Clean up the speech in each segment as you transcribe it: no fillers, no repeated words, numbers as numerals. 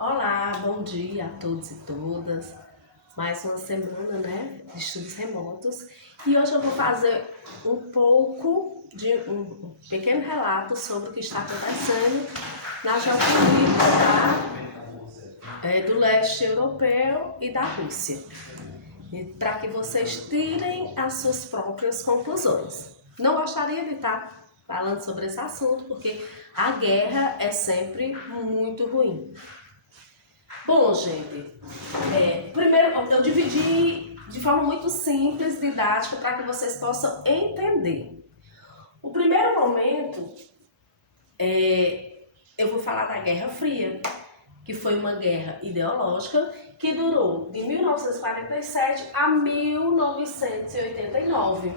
Olá, bom dia a todos e todas. Mais uma semana, né, de estudos remotos. E hoje eu vou fazer um pouco de um pequeno relato sobre o que está acontecendo na geopolítica do leste europeu e da Rússia, para que vocês tirem as suas próprias conclusões. Não gostaria de estar falando sobre esse assunto, porque a guerra é sempre muito ruim. Bom, gente, primeiro eu dividi de forma muito simples, didática, para que vocês possam entender. O primeiro momento, eu vou falar da Guerra Fria, que foi uma guerra ideológica que durou de 1947 a 1989.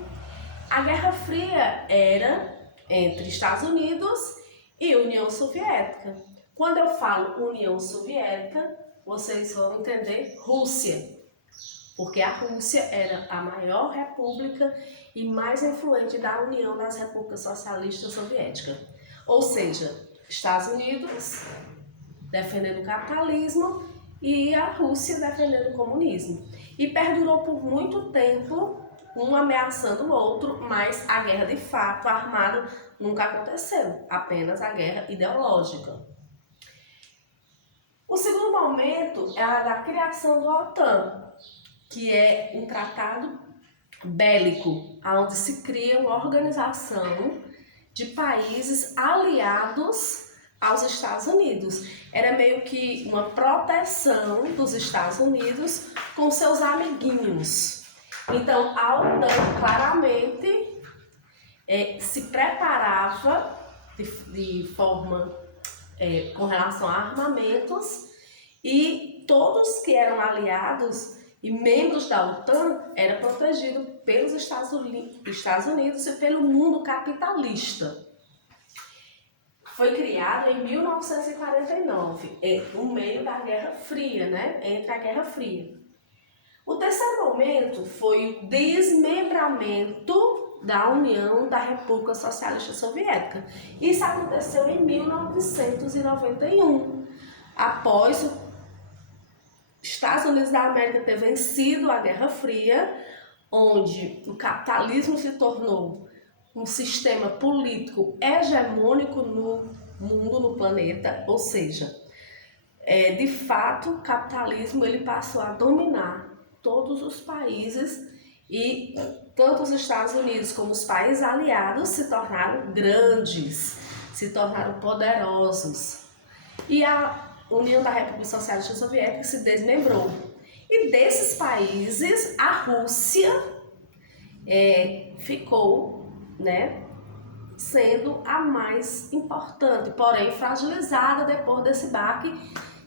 A Guerra Fria era entre Estados Unidos e União Soviética. Quando eu falo União Soviética, vocês vão entender Rússia, porque a Rússia era a maior república e mais influente da União das Repúblicas Socialistas Soviéticas. Ou seja, Estados Unidos defendendo o capitalismo e a Rússia defendendo o comunismo. E perdurou por muito tempo, um ameaçando o outro, mas a guerra de fato armada nunca aconteceu, apenas a guerra ideológica. O segundo momento é a da criação do OTAN, que é um tratado bélico, onde se cria uma organização de países aliados aos Estados Unidos. Era meio que uma proteção dos Estados Unidos com seus amiguinhos. Então, a OTAN claramente se preparava de forma com relação a armamentos, e todos que eram aliados e membros da OTAN eram protegidos pelos Estados Unidos e pelo mundo capitalista. Foi criado em 1949, no meio da Guerra Fria, né? Entre a Guerra Fria. O terceiro momento foi o desmembramento da União da República Socialista Soviética. Isso aconteceu em 1991, após os Estados Unidos da América ter vencido a Guerra Fria, onde o capitalismo se tornou um sistema político hegemônico no mundo, no planeta, ou seja, de fato, o capitalismo ele passou a dominar todos os países, e tanto os Estados Unidos como os países aliados se tornaram grandes, se tornaram poderosos. E a União da República Socialista Soviética se desmembrou. E desses países, a Rússia ficou, né, sendo a mais importante, porém fragilizada depois desse baque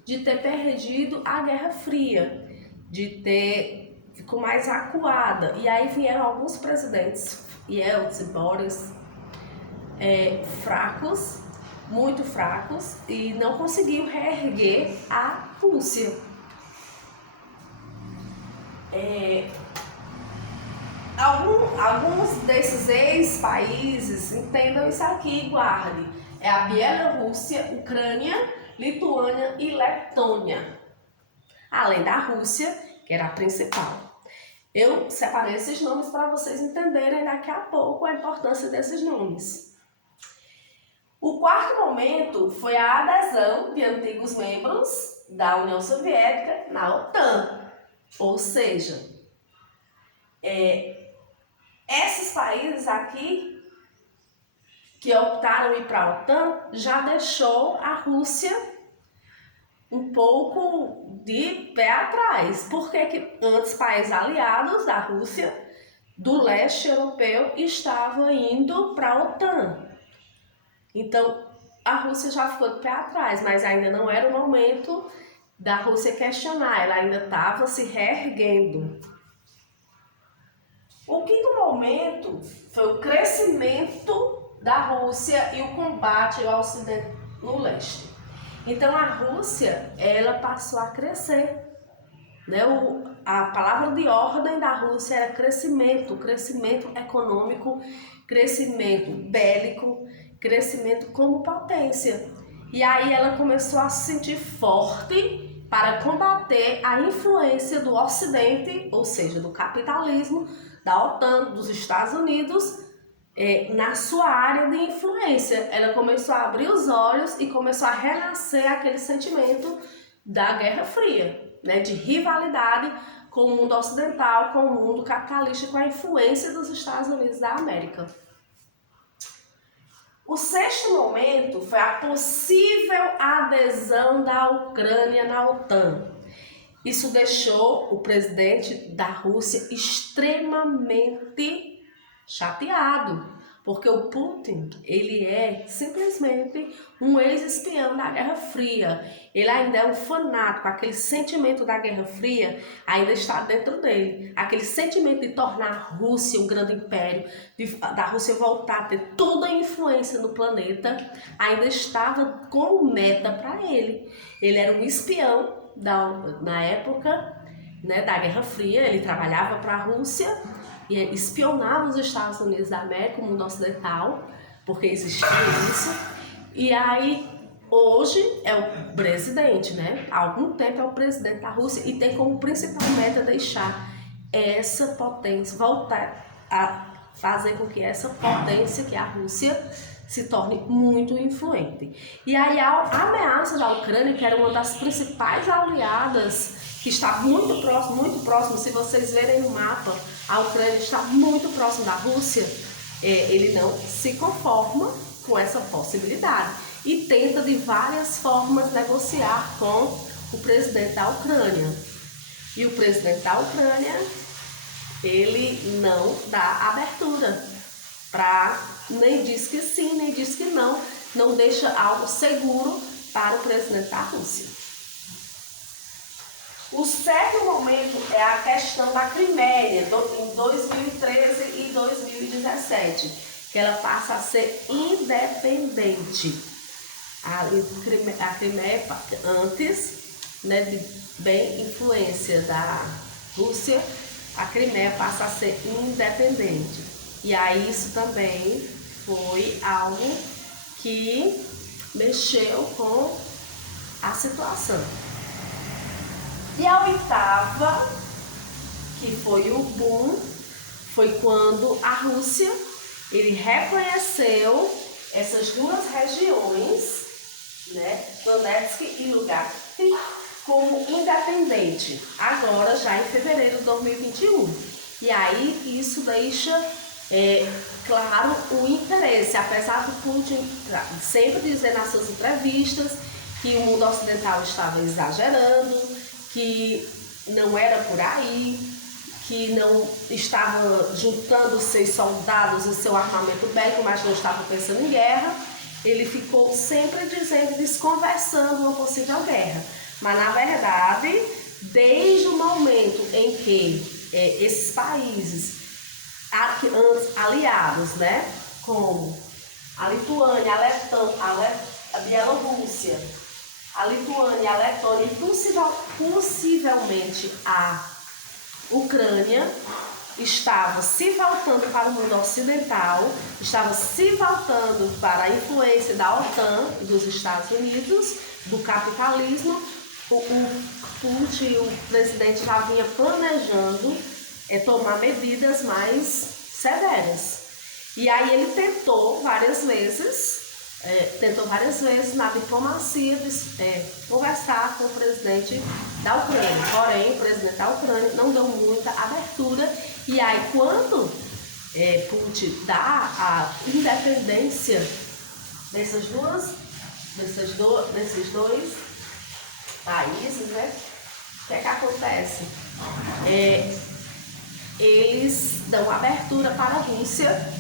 de ter perdido a Guerra Fria, ficou mais acuada. E aí vieram alguns presidentes, Yeltsin e Boris, fracos, muito fracos, e não conseguiram reerguer a Rússia. Alguns desses ex-países, entendam isso aqui e guardem, é a Bielorrússia, Ucrânia, Lituânia e Letônia, além da Rússia, que era a principal. Eu separei esses nomes para vocês entenderem daqui a pouco a importância desses nomes. O quarto momento foi a adesão de antigos membros da União Soviética na OTAN. Ou seja, esses países aqui que optaram ir para a OTAN já deixou a Rússia um pouco de pé atrás, porque antes países aliados da Rússia, do leste europeu, estavam indo para a OTAN. Então, a Rússia já ficou de pé atrás, mas ainda não era o momento da Rússia questionar, ela ainda estava se reerguendo. O quinto momento foi o crescimento da Rússia e o combate ao Ocidente no leste. Então a Rússia, ela passou a crescer, né? A palavra de ordem da Rússia era crescimento econômico, crescimento bélico, crescimento como potência. E aí ela começou a se sentir forte para combater a influência do Ocidente, ou seja, do capitalismo, da OTAN, dos Estados Unidos, na sua área de influência. Ela começou a abrir os olhos e começou a renascer aquele sentimento da Guerra Fria, né, de rivalidade com o mundo ocidental, com o mundo capitalista, com a influência dos Estados Unidos da América. O sexto momento foi a possível adesão da Ucrânia na OTAN. Isso deixou o presidente da Rússia extremamente chateado, porque o Putin, ele é simplesmente um ex-espião da Guerra Fria. Ele ainda é um fanático, aquele sentimento da Guerra Fria ainda está dentro dele. Aquele sentimento de tornar a Rússia um grande império, da Rússia voltar a ter toda a influência no planeta, ainda estava como meta para ele. Ele era um espião na época, né, da Guerra Fria, ele trabalhava para a Rússia e espionava os Estados Unidos da América, o mundo ocidental, porque existia isso. E aí, hoje é o presidente, né? Há algum tempo é o presidente da Rússia e tem como principal meta deixar essa potência, voltar a fazer com que essa potência, que é a Rússia, se torne muito influente. E aí a ameaça da Ucrânia, que era uma das principais aliadas, que está muito próximo, se vocês verem no mapa, a Ucrânia está muito próxima da Rússia, ele não se conforma com essa possibilidade e tenta de várias formas negociar com o presidente da Ucrânia. E o presidente da Ucrânia, ele não dá abertura nem diz que sim, nem diz que não deixa algo seguro para o presidente da Rússia. O sétimo momento é a questão da Crimeia, em 2013 e 2017, que ela passa a ser independente. A Crimeia, antes, né, de bem influência da Rússia, a Crimeia passa a ser independente. E aí isso também foi algo que mexeu com a situação. E a oitava, que foi o boom, foi quando a Rússia, ele reconheceu essas duas regiões, né, Donetsk e Lugansk, como independente, agora já em fevereiro de 2021. E aí isso deixa claro o interesse, apesar do Putin sempre dizer nas suas entrevistas que o mundo ocidental estava exagerando, que não era por aí, que não estava juntando seus soldados e seu armamento bélico, mas não estava pensando em guerra. Ele ficou sempre dizendo, desconversando uma possível guerra. Mas, na verdade, desde o momento em que esses países aliados, né, como a Lituânia, a Bielorrússia, a Lituânia, a Letônia e possivelmente a Ucrânia, estava se voltando para o mundo ocidental, estava se voltando para a influência da OTAN, dos Estados Unidos, do capitalismo. O Putin, o presidente, já vinha planejando tomar medidas mais severas. E aí ele tentou várias vezes na diplomacia conversar com o presidente da Ucrânia. Porém, o presidente da Ucrânia não deu muita abertura. E aí, quando Putin dá a independência desses dois países, né, o que é que acontece? Eles dão abertura para a Rússia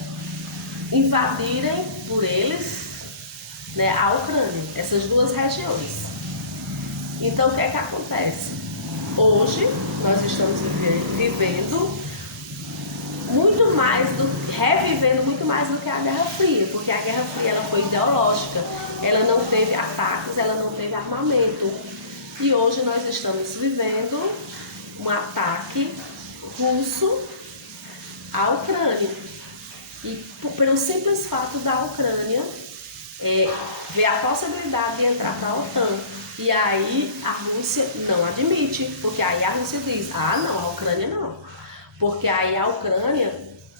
invadirem por eles, né, a Ucrânia, essas duas regiões. Então, o que é que acontece? Hoje, nós estamos revivendo muito mais do que a Guerra Fria, porque a Guerra Fria ela foi ideológica, ela não teve ataques, ela não teve armamento. E hoje nós estamos vivendo um ataque russo à Ucrânia. E pelo simples fato da Ucrânia vê a possibilidade de entrar para a OTAN. E aí a Rússia não admite, porque aí a Rússia diz, ah não, a Ucrânia não. Porque aí a Ucrânia,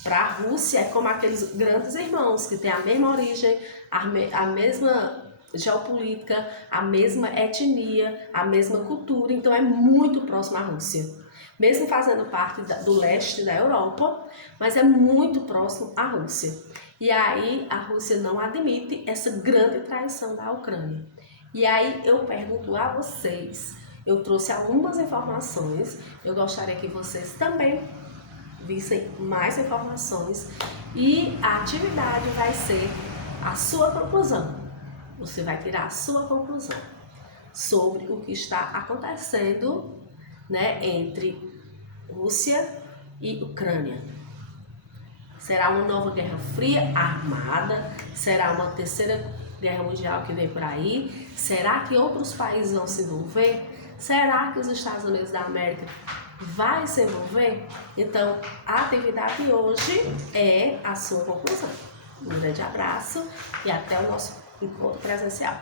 para a Rússia, é como aqueles grandes irmãos que têm a mesma origem, a mesma geopolítica, a mesma etnia, a mesma cultura, então é muito próximo à Rússia. Mesmo fazendo parte do leste da Europa, mas é muito próximo à Rússia. E aí a Rússia não admite essa grande traição da Ucrânia. E aí eu pergunto a vocês, eu trouxe algumas informações, eu gostaria que vocês também vissem mais informações e a atividade vai ser a sua conclusão. Você vai tirar a sua conclusão sobre o que está acontecendo, né, entre Rússia e Ucrânia. Será uma nova Guerra Fria armada? Será uma terceira Guerra Mundial que vem por aí? Será que outros países vão se envolver? Será que os Estados Unidos da América vai se envolver? Então, a atividade de hoje é a sua conclusão. Um grande abraço e até o nosso encontro presencial.